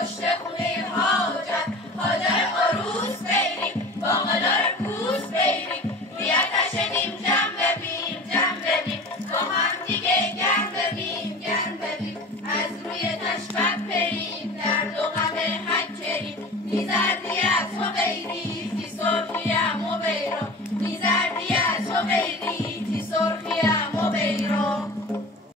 پشت خونه حاجت حاجت عروس بریم با قلار پوست بریم روی آتش نیم جم ببین با هم دیگه گرم ببین از روی تشبت بریم درد و غم حک کریم نیزردی